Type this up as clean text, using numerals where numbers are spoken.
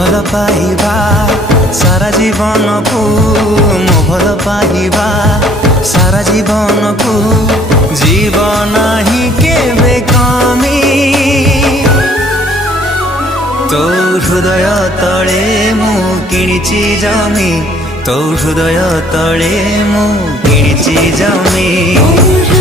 भल पाइबा सारा जीवन को मो भल पाइबा सारा जीवन को जीवन ही केबे कमी तो हृदय तले मु किणिची जमी तो हृदय तले मु किणिची जमी।